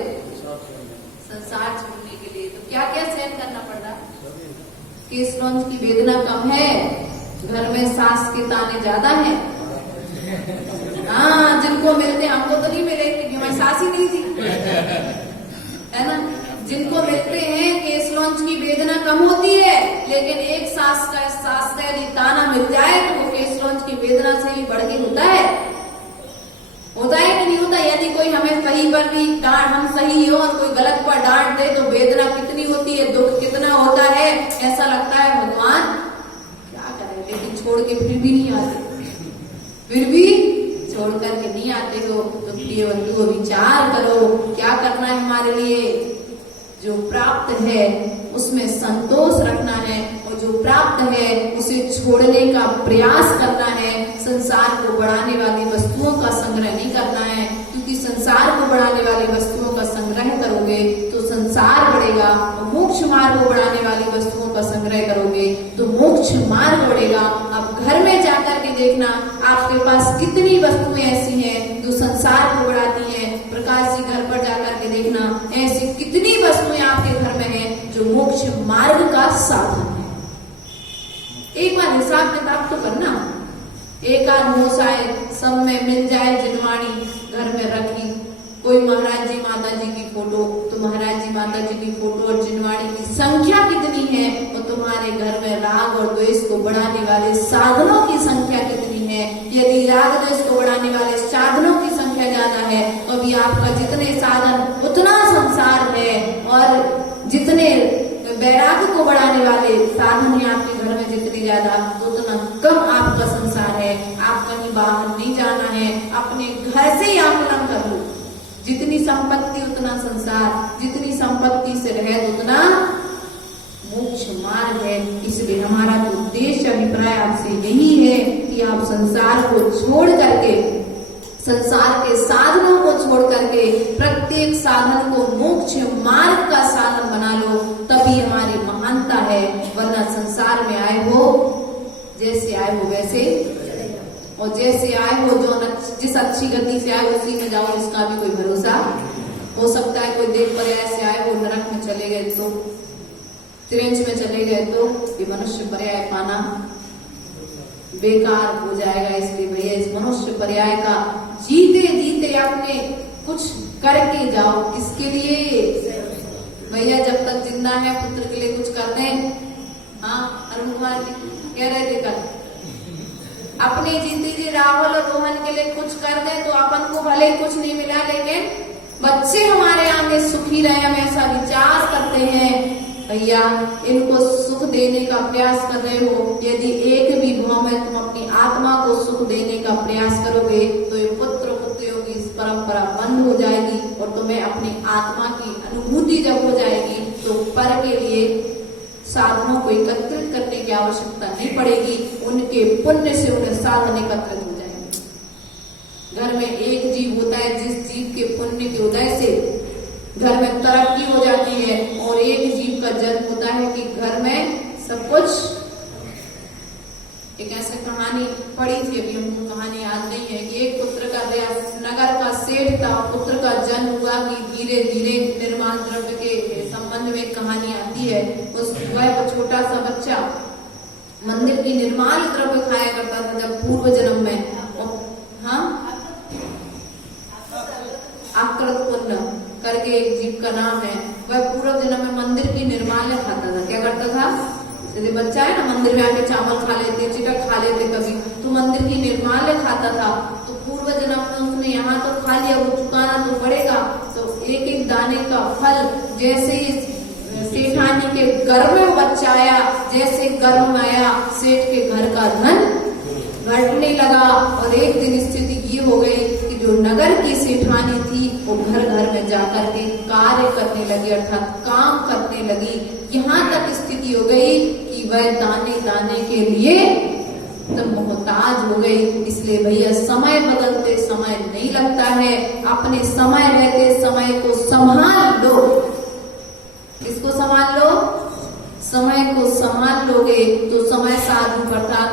संसार छोड़ने के लिए। तो क्या क्या सहन करना पड़ रहा, केस लॉन्च की वेदना कम है, घर में सास के ताने ज्यादा है। हाँ, जिनको मिलते, हमको तो नहीं मिले क्योंकि हमारी सास ही नहीं थी, है ना। जिनको मिलते हैं केस लॉन्च की वेदना कम होती है, लेकिन एक सास का यदि ताना मिल जाए तो वो केस लॉन्च की वेदना से ही बढ़ के होता है कि नहीं होता। यदि कोई हमें सही पर भी डांट, हम सही हो और कोई गलत पर डांट दे तो वेदना कितनी होती है, दुख कितना होता है, ऐसा लगता है भगवान क्या करें, लेकिन छोड़ के फिर भी नहीं आते, फिर भी छोड़ करके नहीं आते हो। तो प्रिय बंधुओं विचार करो क्या करना है हमारे लिए, जो प्राप्त है उसमें संतोष रखना है और जो प्राप्त है उसे छोड़ने का प्रयास करना है। संसार को बढ़ाने वाली वस्तुओं का संग्रह नहीं करना है, क्योंकि संसार को बढ़ाने वाली वस्तुओं का संग्रह करोगे तो संसार बढ़ेगा, मोक्ष मार्ग को बढ़ाने वाली वस्तुओं का संग्रह करोगे तो मोक्ष मार्ग बढ़ेगा। अब घर में जाकर के देखना आपके पास कितनी वस्तुएं ऐसी हैं जो संसार को बढ़ाती हैं। प्रकाश जी घर पर जाकर के देखना ऐसी कितनी वस्तुएं आपके घर में हैं जो मोक्ष मार्ग का साधन है। एक बार हिसाब किताब तो करना, एक आध हो शायद सब में मिल जाए जिनवाणी घर में रखी, कोई महाराज जी माता जी की फोटो तो महाराज जी माता जी की फोटो और जिनवाणी की संख्या कितनी है, और तुम्हारे घर में राग और द्वेष को बढ़ाने वाले साधनों की संख्या कितनी है। यदि राग द्वेष को बढ़ाने वाले साधनों की संख्या ज्यादा है तो अभी आपका जितने साधन उतना संसार है, और जितने वैराग्य को बढ़ाने वाले साधन है आपके घर में जितने ज्यादा उतना कम आपका संसार है। आप कहीं बाहर नहीं जाना है, अपने घर से ही आकलन कर लो, जितनी संपत्ति उतना संसार, जितनी संपत्ति से रहे उतना मोक्ष मार्ग है। इसलिए हमारा तो उद्देश्य अभिप्राय आपसे यही है कि आप संसार को छोड़ करके, संसार के साधनों को छोड़ करके प्रत्येक साधन को मोक्ष मार्ग का साधन बना लो, तभी हमारी महानता है। वरना संसार में आए हो जैसे आए हो वैसे, और जैसे आए हो जो जिस अच्छी गति से आए उसी में जाओ, इसका भी कोई भरोसा हो सकता है। कोई देख पर ऐसे आए हो नरक में चले गए तो, त्रिंच में चले गए तो ये मनुष्य पर्याय पाना बेकार हो जाएगा। इसलिए भैया इस मनुष्य पर्याय का जीते जीते आपने कुछ करके जाओ। किसके लिए भैया, जब तक जिंदा है पुत्र के लिए कुछ कर दें। हाँ, अरुण कुमार जी कह रहे थे कल, अपने जीते जी राहुल और रोहन के लिए कुछ कर दें तो अपन को भले कुछ नहीं मिला, लेकिन बच्चे हमारे आगे सुखी रहे, हम ऐसा विचार करते हैं। भैया इनको सुख देने का प्रयास कर रहे हो, यदि एक भी भाव में तुम अपनी आत्मा को सुख देने का प्रयास करोगे तो ये पुत्र पुत्रियों की परंपरा बंद हो जाएगी और तुम्हें अपनी आत्मा की अनुभूति जब हो जाएगी तो पर के लिए साधनों को एकत्रित करने की आवश्यकता नहीं पड़ेगी। उनके पुण्य से उन्हें साधन एकत्रित हो जाएंगे। घर में एक जीव होता है, जिस जीव के पुण्य के उदय से घर में तरक्की हो जाती है, और एक जीव का जन्म होता है कि घर में सब कुछ। एक ऐसी कहानी पढ़ी थी, अभी हमको कहानी याद नहीं है, कि एक पुत्र का नगर का सेठ था, पुत्र का जन्म हुआ कि धीरे धीरे निर्माण द्रव्य के संबंध में कहानी आती है। उस वह छोटा सा बच्चा मंदिर की निर्माण द्रव्य खाया करता था जब पूर्व जन्म में। हाँ, आकृत पुण्य करके एक जीव का नाम है। वह पूर्व जन्म में मंदिर की निर्माल्य खाता था। क्या करता था? यदि बच्चा है ना, मंदिर में आके चावल खा लेते, चिकन खा लेते कभी, तो मंदिर की निर्माल्य खाता था। तो पूर्व जन्म में उसने यहाँ तो खा लिया, वो चुकाना तो पड़ेगा। तो एक एक दाने का फल, जैसे ही सेठानी के घर में बच्चा आया, जैसे गर्भ में आया, सेठ के घर का धन घटने लगा। और एक दिन स्थिति ये हो गई कि जो नगर की सेठानी थी वो घर घर में जाकर के कार्य करने लगी, अर्थात काम करने लगी। यहाँ तक स्थिति हो गई कि वह दाने दाने के लिए तो मोहताज हो गई। इसलिए भैया, समय बदलते समय नहीं लगता है, अपने समय रहते समय को संभाल लो। किसको संभाल लो? समय को संभाल लोगे तो समय साधु अर्थात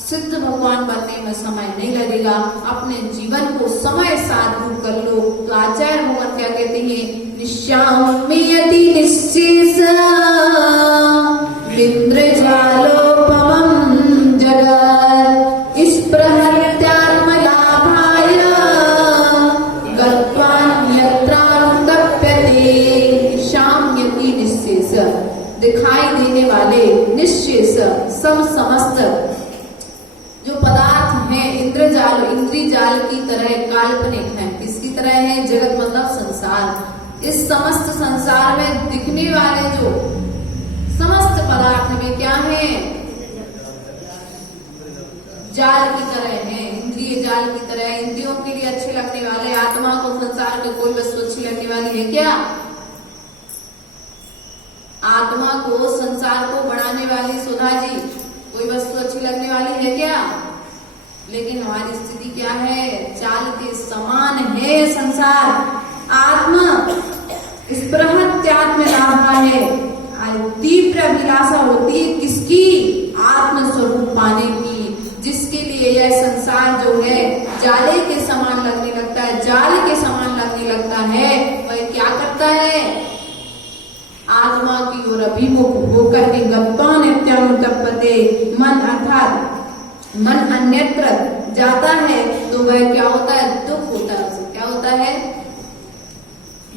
सिद्ध भगवान बनने में समय नहीं लगेगा। अपने जीवन को समय साधु कर लो। तो आचार्य भगवान क्या कहते हैं? निश्याम्यति निश्चेष इंद्रजालोपमं जगत् स्पृहत्यात्मलाभाय गत्वान्यत्रानुतप्यते। शाम्यति निश्चेष, दिखाई देने वाले, निश्चेष सब समस्त जो पदार्थ हैं, इंद्रजाल, इंद्री जाल की तरह काल्पनिक हैं। किसकी तरह है? जगत मतलब संसार। इस समस्त संसार में दिखने वाले जो समस्त पदार्थ में क्या है? जाल की तरह है, इंद्रिय जाल की तरह। इंद्रियों के लिए अच्छे लगने वाले, आत्मा को संसार के कोई वस्तु अच्छी लगने वाली है क्या? आत्मा को संसार को बढ़ाने वाली सुधा जी कोई वस्तु अच्छी लगने वाली है क्या? लेकिन हमारी स्थिति क्या है? चाल के समान है संसार। आत्मा स्पृहत्यात्म लाभा है, तीव्र अभिलाषा होती है किसकी? आत्म स्वरूप पाने की, जिसके लिए यह संसार जो है जाले के समान लगने लगता है, जाल के समान लगने लगता है। वह क्या करता है? आत्मा की ओर अभिमुख होकर के गत्वान इत्यानुतप्यते, मन अर्थात मन अन्यत्र जाता है तो वह क्या होता है? दुख होता है उसे। क्या होता है?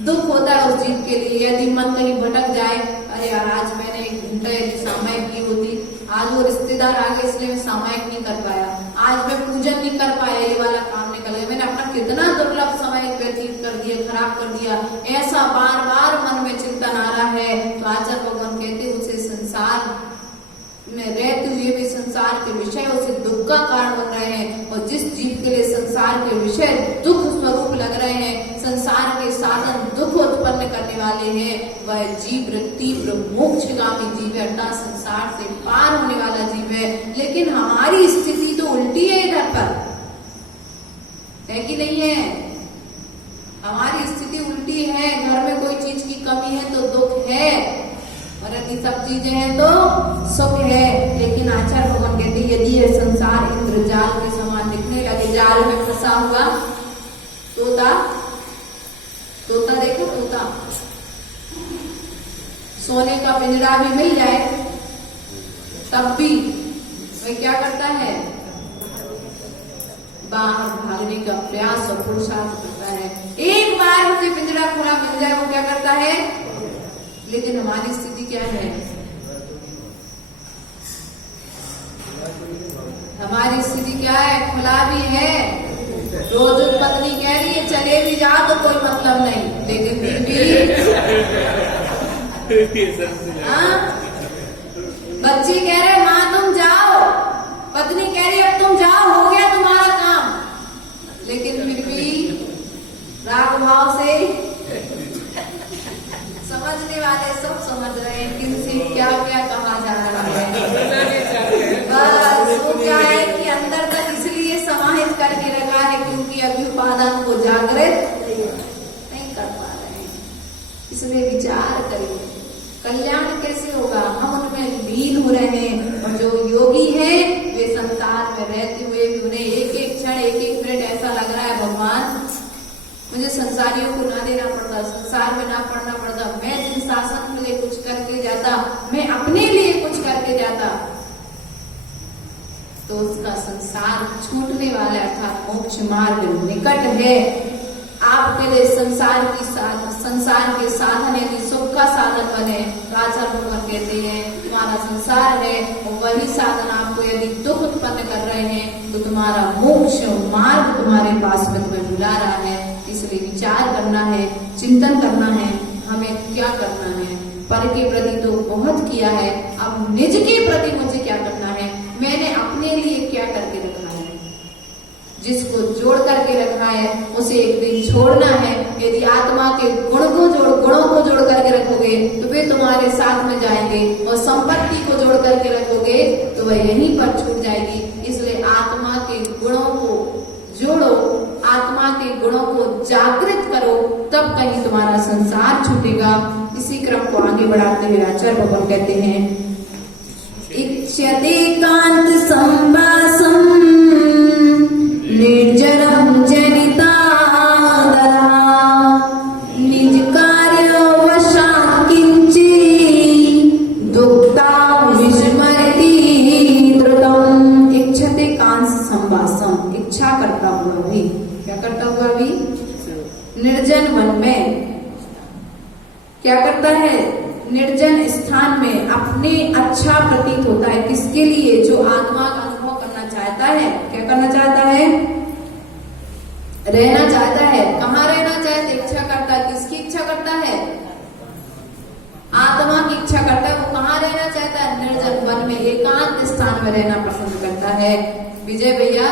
दुख होता है उस जीव के लिए। यदि मन कहीं भटक जाए, अरे यार आज मैंने एक घंटे सामायिक की होती, आज वो रिश्तेदार आ गए इसलिए मैं सामायिक नहीं कर पाया, आज मैं पूजन नहीं कर पाया, ये वाला काम निकल गया, मैंने अपना कितना दुर्लभ समय व्यतीत कर दिया, खराब कर दिया। ऐसा बार बार मन में चिंतन आ रहा है तो आचार्य भगवान कहते उसे संसार में रहते हुए भी संसार के विषय उसे दुख का कारण बन रहे हैं। और जिस जीव के लिए संसार के विषय दुख स्वरूप लग रहे हैं, संसार के साधन दुख उत्पन्न करने वाले हैं, वह जीव तीव्र मोक्षगामी जीव है, अर्थात संसार से पार होने वाला जीव है। लेकिन हमारी स्थिति तो उल्टी है, इधर पर है कि नहीं है? हमारी स्थिति उल्टी है। घर में कोई चीज की कमी है तो दुख है, और यदि सब चीजें हैं तो सुख है। लेकिन आचार्य भगवान कहते यदि यह संसार इंद्रजाल के समान दिखने लगे, जाल में फंसा हुआ तोता, तोता देखो, तोता सोने का पिंजरा भी मिल जाए तब भी वह क्या करता है? बाहर भागने का प्रयास और पुरुषार्थ करता है। एक बार मुझे पिंजरा खुला मिल जाए वो क्या करता है? लेकिन हमारी स्थिति क्या है? हमारी स्थिति क्या है? खुला भी है, रोज पत्नी कह रही है चले भी जाओ तो कोई मतलब नहीं, लेकिन फिर भी बच्चे कह रहे माँ तुम जाओ, पत्नी कह रही अब तुम जाओ इसलिए विचार करिए कल्याण कैसे होगा। हम उनमें लीन हो रहे हैं और जो योगी हैं वे संसार में रहते हुए भी उन्हें एक एक क्षण एक एक मिनट ऐसा लग रहा है भगवान मुझे संसारियों को ना देना पड़ता, संसार में ना पड़ना पड़ता, मैं जिन शासन के लिए कुछ करके जाता, मैं अपने लिए कुछ करके जाता तो उसका संसार छूटने वाला अर्थात मोक्ष मार्ग निकट है। आपके लिए संसार के साधन यदि सुख का साधन बने तो आचार्य भगवान कहते हैं तुम्हारा संसार है और वही साधन आपको यदि दुख उत्पन्न कर रहे हैं तो तुम्हारा मोक्ष मार्ग तुम्हारे पास में तुम्हें बुला रहा है। इसलिए विचार करना है, चिंतन करना है, हमें क्या करना है। पर के प्रति तो बहुत किया है, अब निज के प्रति मुझे क्या करना है, मैंने अपने लिए क्या करके रखा है। जिसको जोड़ करके रखा है उसे एक दिन छोड़ना है। यदि आत्मा के गुणों को जोड़ करके रखोगे तो वे तुम्हारे साथ में जाएंगे और संपत्ति को जोड़ करके रखोगे तो वह यहीं पर छूट जाएगी। इसलिए आत्मा के गुणों को जोड़ो, आत्मा के गुणों को जागृत करो, तब कहीं तुम्हारा संसार छूटेगा। इसी क्रम को आगे बढ़ाते हुए आचार्य भगवान कहते हैं इच्छते कांत संवासम निर्जरम जनिता निज कार्य वशात् किंचित दुक्ता विस्मरति द्रुतम। इच्छते कांत संवासम, इच्छा करता हुआ भी, क्या करता हुआ भी, निर्जन वन में क्या करता है, निर्जन स्थान में अपने अच्छा प्रतीत होता है। किसके लिए, जो आत्मा का अनुभव करना चाहता है, क्या करना चाहता है, रहना चाहता है। कहाँ रहना चाहता है, इच्छा करता है, किसकी इच्छा करता है, आत्मा की इच्छा करता है। वो कहाँ रहना चाहता है, निर्जन वन में, एकांत स्थान में रहना पसंद करता है। विजय भैया,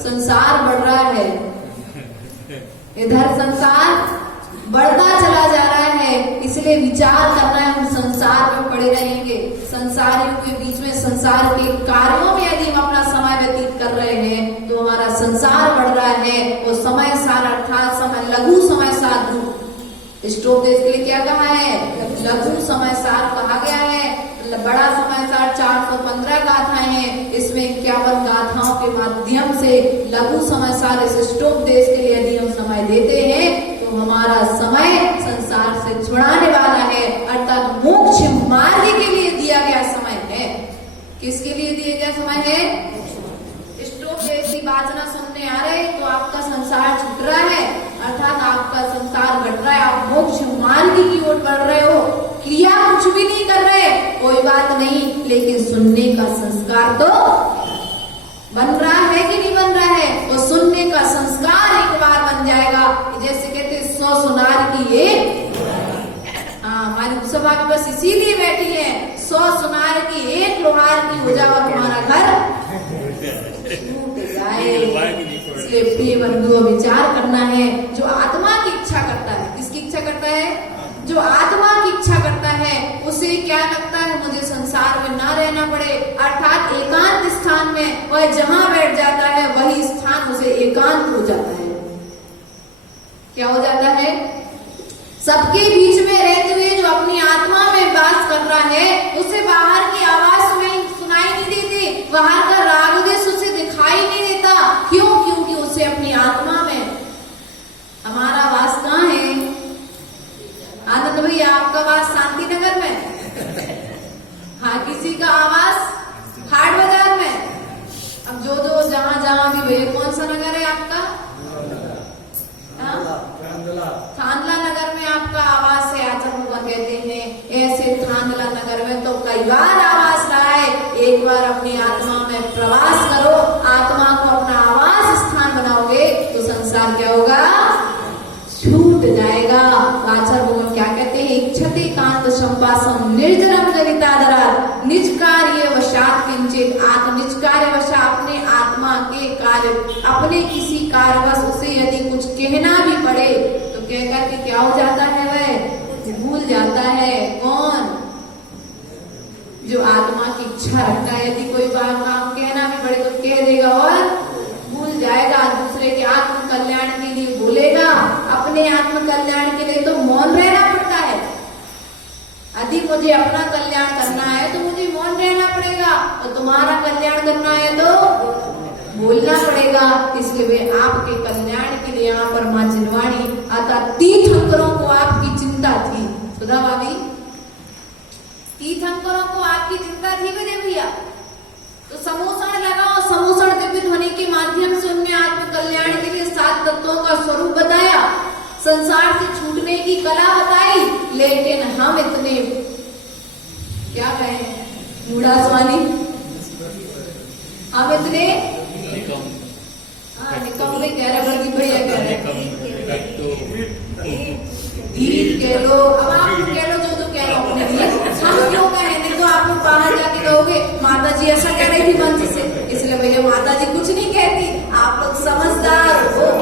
संसार बढ़ रहा है, इधर संसार बढ़ता चला जा रहा है, इसलिए विचार करना है हम संसार में पड़े रहेंगे। संसारियों के बीच में संसार के कार्यों में यदि हम अपना समय व्यतीत कर रहे हैं तो हमारा संसार बढ़ रहा है। वो समय सार अर्थात समय लघु समय सार, स्टोव देश के लिए क्या कहा है, लघु समय सार कहा गया है। बड़ा समय सार 415 गाथाएं हैं, इसमें 51 गाथाओं के माध्यम से लघु समय सार इस स्टोव देश के लिए यदि हम समय देते हैं तो हमारा समय संसार से छुड़ाने वाला है, अर्थात मोक्ष मार्ग के लिए दिया गया समय है। किसके लिए दिया गया समय है, स्टोव देश की वाचना सुनने आ रहे तो आपका संसार छूट रहा है, अर्थात आपका संसार घट रहा है, आप मोक्ष मार्ग की ओर बढ़ रहे हो। क्रिया कुछ भी नहीं कर रहे, कोई बात नहीं, लेकिन सुनने का संस्कार तो बन रहा है कि नहीं बन रहा है। वो सुनने का संस्कार एक बार बन जाएगा, जैसे कहते 100 सुनार की एक, हमारी सभा में बस इसीलिए बैठी है, 100 सुनार की एक लोहार की हो जाओ, तुम्हारा घर छूट जाए। इसलिए प्रिय बंधुओं, विचार करना है। जो आत्मा की इच्छा करता है, किसकी इच्छा करता है, जो आत्मा की इच्छा करता है उसे क्या लगता है, मुझे संसार में ना रहना पड़े, अर्थात एकांत स्थान में वह जहां बैठ जाता है वही स्थान उसे एकांत हो जाता है। क्या हो जाता है, सबके बीच में रहते हुए जो अपनी आत्मा में वास कर रहा है उसे बाहर की आवाज सुनाई नहीं देती, बाहर का राग देश उसे दिखाई नहीं देता। क्यों, क्योंकि उसे अपनी आत्मा में, हमारा वास कहाँ है, आनंद भैया आपका आवाज शांति नगर में, हाँ किसी का आवाज हाट बाजार में। अब जो जहां भी भैया, कौन सा नगर है आपका, थांदला नगर में आपका आवास है। आचार्य भगवान कहते हैं ऐसे थांदला नगर में तो कई बार आवास रहा है, एक बार अपनी आत्मा में प्रवास करो, आत्मा को अपना आवास स्थान बनाओगे तो संसार क्या होगा, छूट जाएगा। आचार्य भगवान क्या कहते हैं, इच्छते कांत संवासम निर्जरम जनितादरा निज कार्य वशात् किंचित। निज कार्य वशा, अपने आत्मा के कार्य, अपने किसी कार्यवश उसे यदि कुछ कहना भी पड़े तो कहकर के क्या हो जाता है, वह भूल जाता है। कौन, जो आत्मा की इच्छा रखता है, यदि कोई बात काम कहना भी पड़े तो कह देगा और भूल जाएगा, दूसरे के आत्म कल्याण के लिए बोलेगा, अपने आत्म कल्याण के लिए तो मौन रहना पड़ता है। मुझे अपना कल्याण करना है तो मुझे मौन रहना पड़ेगा, और तुम्हारा कल्याण करना है तो बोलना पड़ेगा। इसलिए वे आपके कल्याण के लिए यहाँ पर मां जिनवाणी अर्थात तीर्थंकरों को आपकी चिंता थी। सुधा भाभी, तीर्थंकरों को आपकी चिंता थी मेरे भैया, तो समोषण लगाओ। समोषण दिव्य ध्वनि के माध्यम से उनने आत्म कल्याण के लिए 7 तत्वों का स्वरूप बताया, संसार से छूटने की कला बताई, लेकिन हम इतने क्या कहें मूढ़ा स्वामी, हम इतने निकम्मे कह रहे, बल्कि भैया कह रहे ठीक कह लो, अब आप कह लो जो कह लो अपने लिए, हम क्यों कहें? नहीं तो आप लोग बाहर जाके कहोगे माता जी ऐसा कह रही थी मंच से, इसलिए भैया माता जी कुछ नहीं कहती, आप लोग समझदार हो।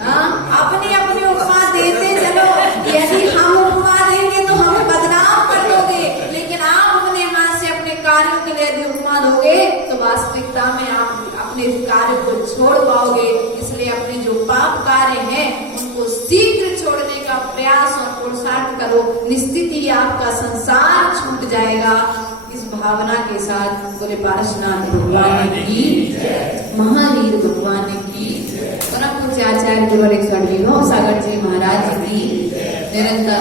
हाँ, अपनी अपनी उपमा देते चलो, यदि हम उपमा देंगे तो हमें बदनाम कर दोगे, लेकिन आप अपने हाथ से अपने कार्यों के लिए यदि उपमा दोगे तो वास्तविकता में आप अपने कार्य को छोड़ पाओगे। इसलिए अपने जो पाप कार्य हैं उनको शीघ्र छोड़ने का प्रयास और पुरुषार्थ करो, निश्चित ही आपका संसार छूट जाएगा। इस भावना के साथ बोले पारसनाथ भगवान की, महावीर भगवान की, परम पूज्य आचार्य देवर 108 सागर जी महाराज की निरंतर